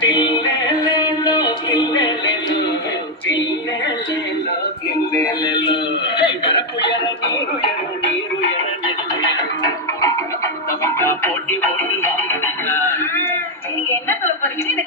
పిల్లలలో పిల్లలలో పిల్లలలో పిల్లలలో గడపు ఎర నీరు ఎరు నీరు ఎర నెల్లు போட்டி போட்டு என்ன சொல்ல போறீங்கன்னு